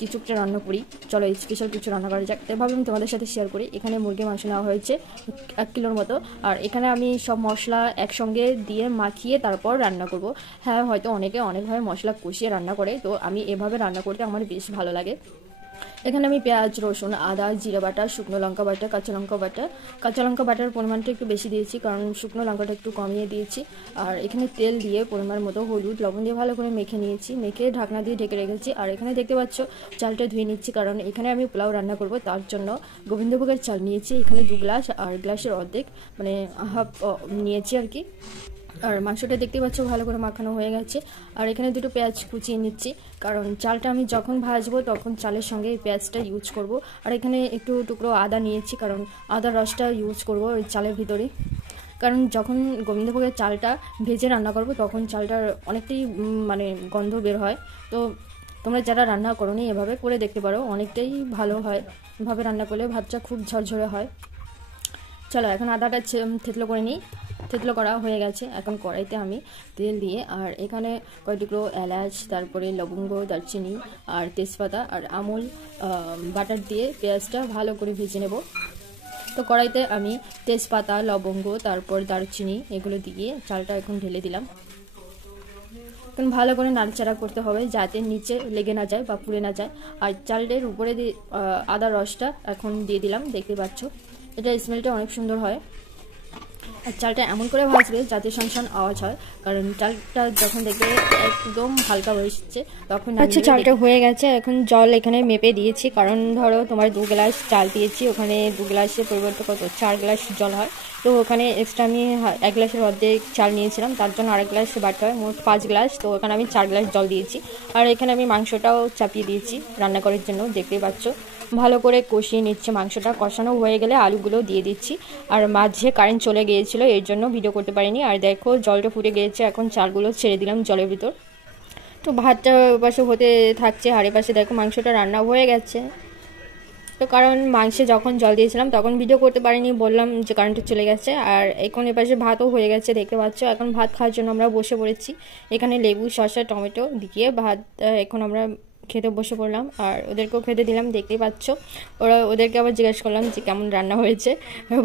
কিছুটা রান্না করি। চলো স্পেশাল কিছু রান্না করা যাক, তাই ভাবলাম তোমাদের সাথে শেয়ার করি। এখানে মুরগির মাংস নেওয়া হয়েছে 1 কিলোর মতো, আর এখানে আমি সব মশলা একসঙ্গে দিয়ে মাখিয়ে তারপর রান্না করব। হ্যাঁ, হয়তো অনেকে অনেকভাবে মশলা কষিয়ে রান্না করে, তো আমি এভাবে রান্না করতে আমার বেশ ভালো লাগে। এখানে আমি পেঁয়াজ, রসুন, আদা, জিরা বাটা, শুকনো লঙ্কা বাটা, কাঁচা লঙ্কা বাটার পরিমাণটা একটু বেশি দিয়েছি, কারণ শুকনো লঙ্কাটা একটু কমিয়ে দিয়েছি। আর এখানে তেল দিয়ে পরিমাণ মতো হলুদ লবণ দিয়ে ভালো করে মেখে নিয়েছি, মেখে ঢাকনা দিয়ে ঢেকে রেখেছি। আর এখানে দেখতে পাচ্ছ চালটা ধুয়ে নিচ্ছি, কারণ এখানে আমি পোলাও রান্না করব, তার জন্য গোবিন্দভোগের চাল নিয়েছি। এখানে 2 গ্লাস, আর গ্লাসের অর্ধেক মানে হাফ নিয়েছি আর কি। আর মাংসটা দেখতে পাচ্ছ ভালো করে মাখানো হয়ে গেছে। আর এখানে 2টো পেঁয়াজ কুচিয়ে নিচ্ছি, কারণ চালটা আমি যখন ভাজবো তখন চালের সঙ্গে এই পেঁয়াজটা ইউজ করব। আর এখানে একটু টুকরো আদা নিয়েছি, কারণ আদার রসটা ইউজ করব ওই চালের ভিতরে। কারণ যখন গোবিন্দভোগের চালটা ভেজে রান্না করব তখন চালটার অনেকটাই মানে গন্ধ বের হয়। তো তোমরা যারা রান্না করো নি এভাবে করে দেখতে পারো, অনেকটাই ভালো হয়। এভাবে রান্না করলে ভাতটা খুব ঝরঝরে হয়। চলো এখন আদাটা থেতলো করে নিই। থেতলো করা হয়ে গেছে, এখন কড়াইতে আমি তেল দিয়ে, আর এখানে কয়েক টুকরো এলাচ, তারপরে লবঙ্গ, দারচিনি আর তেজপাতা আর আমুল বাটার দিয়ে পেঁয়াজটা ভালো করে ভেজে নেব। তো কড়াইতে আমি তেজপাতা, লবঙ্গ, তারপর দারচিনি এগুলো দিয়ে চালটা এখন ঢেলে দিলাম। এখন ভালো করে নাড়াচাড়া করতে হবে যাতে নিচে লেগে না যায় বা পুড়ে না যায়। আর চালটার উপরে আদার রসটা এখন দিয়ে দিলাম, দেখতে পাচ্ছ এটা স্মেলটা অনেক সুন্দর হয়। আর চালটা এমন করে ভাজবে যাতে শনশন আওয়াজ হয়, কারণ চালটা যখন দেখবে একদম হালকা হয়ে এসেছে তখন আচ্ছা চালটা হয়ে গেছে। এখন জল এখানে মেপে দিয়েছি, কারণ ধরো তোমার 2 গ্লাস চাল দিয়েছি, ওখানে 2 গ্লাসের পরিবর্তে কত 4 গ্লাস জল হয়। তো ওখানে এক্সট্রা আমি 1 গ্লাসের অর্ধেক চাল নিয়েছিলাম, তার জন্য আরেক গ্লাস বাড়তে হয়, মোট 5 গ্লাস। তো ওখানে আমি 4 গ্লাস জল দিয়েছি। আর এখানে আমি মাংসটাও চাপিয়ে দিয়েছি রান্না করার জন্য, দেখতেই পাচ্ছ ভালো করে কষিয়ে নিচ্ছে। মাংসটা কষানো হয়ে গেলে আলুগুলো দিয়ে দিচ্ছি। আর মাঝে কারেন্ট চলে গিয়েছিলো, এর জন্য ভিডিও করতে পারিনি। আর দেখো জলটা ফুটে গিয়েছে, এখন চালগুলো ছেড়ে দিলাম জলের ভিতর। তো ভাতটা পাশে হতে থাকছে, আর পাশে দেখো মাংসটা রান্না হয়ে গেছে। তো কারণ মাংসে যখন জল দিয়েছিলাম তখন ভিডিও করতে পারিনি, বললাম যে কারেন্টটা চলে গেছে। আর এখন এপাশে ভাতও হয়ে গেছে, দেখতে পাচ্ছ। এখন ভাত খাওয়ার জন্য আমরা বসে পড়েছি। এখানে লেবু, শসা, টমেটো দিয়ে ভাত এখন আমরা খেতে বসে পড়লাম, আর ওদেরকেও খেতে দিলাম, দেখতেই পাচ্ছ। ওদেরকে আবার জিজ্ঞেস করলাম যে কেমন রান্না হয়েছে,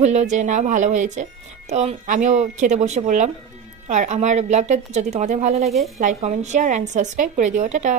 বললো যে না ভালো হয়েছে। তো আমিও খেতে বসে পড়লাম। আর আমার ব্লগটা যদি তোমাদের ভালো লাগে like, comment, share and subscribe করে দিও। টাটা।